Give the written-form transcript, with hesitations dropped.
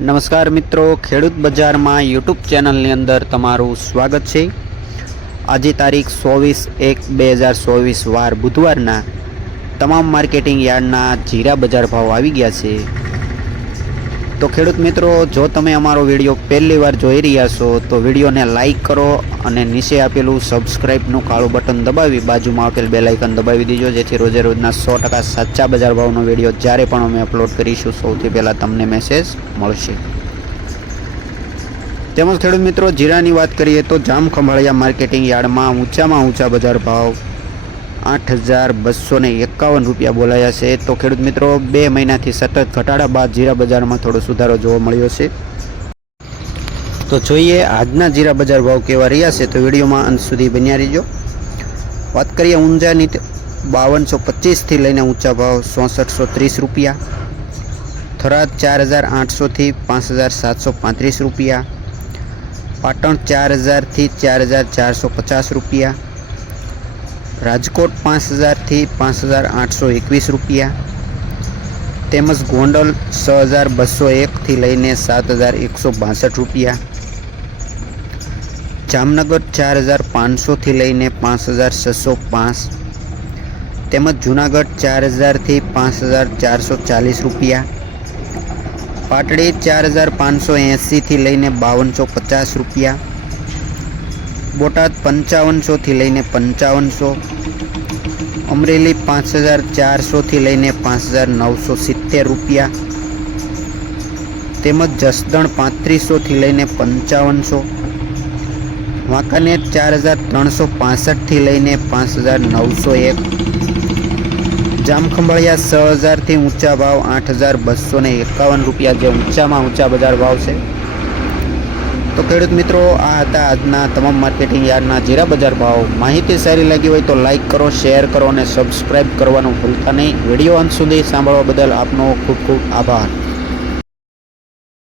નમસ્કાર મિત્રો, ખેડૂત બજારમાં યુટ્યુબ ચેનલની અંદર તમારું સ્વાગત છે। આજે તારીખ 24/1/2024 વાર બુધવારના તમામ માર્કેટિંગ યાર્ડના જીરા બજાર ભાવ આવી ગયા છે। તો ખેડૂત મિત્રો, જો તમે અમારો વિડીયો પહેલી વાર જોઈ રહ્યા છો તો વિડીયોને લાઇક કરો અને નીચે આપેલું સબસ્ક્રાઇબનું કાળું બટન દબાવી બાજુમાં આપેલ બેલ આઇકન દબાવી દેજો, જેથી રોજે રોજના 100% સાચા બજાર ભાવનો વિડીયો જ્યારે પણ અમે અપલોડ કરીશું સૌથી પહેલાં તમને મેસેજ મળશે। તેમજ ખેડૂત મિત્રો, જીરાની વાત કરીએ તો જામખંભાળિયા માર્કેટિંગ યાર્ડમાં ઊંચામાં ઊંચા બજાર ભાવ 8,251 રૂપિયા બોલાયા છે। તો ખેડૂત મિત્રો, 2 મહિનાથી સતત ઘટાડા બાદ જીરા બજારમાં થોડો સુધારો જોવા મળ્યો છે। તો જોઈએ આજના જીરા બજાર ભાવ કેવા રહ્યા છે, તો વિડીયોમાં અંત સુધી બન્યા રહેજો। વાત કરીએ ઊંઝાની 5225થી લઈને ઊંચા ભાવ 6430 રૂપિયા, થરાદ 4800થી 5735 રૂપિયા, પાટણ 4000થી 4450 રૂપિયા, રાજકોટ 5000થી 5821 રૂપિયા, તેમજ ગોંડલ 6201થી લઈને 7162 રૂપિયા, જામનગર 4500થી લઈને 5605, તેમજ જૂનાગઢ 4000થી 5440 રૂપિયા, પાટડી 4580થી લઈને 5250 રૂપિયા, બોટાદ 5500થી લઈને 5500, અમરેલી 5400થી લઈને 5970 રૂપિયા, તેમજ જસદણ 3500થી લઈને 5500, વાંકાનેર 4365થી લઈને 5901, જામખંભાળિયા 6000થી ઊંચા ભાવ 8251 રૂપિયા, જે ઊંચામાં ઊંચા બજાર ભાવ છે। તો ખેડૂત મિત્રો, આ હતા આજના તમામ માર્કેટિંગ યાર્ડના જીરા બજાર ભાવ। માહિતી સારી લાગી હોય તો લાઇક કરો, શેર કરો અને સબસ્ક્રાઇબ કરવાનું ભૂલતા નહીં। વિડીયો અંત સુધી સાંભળવા બદલ આપનો ખૂબ ખૂબ આભાર।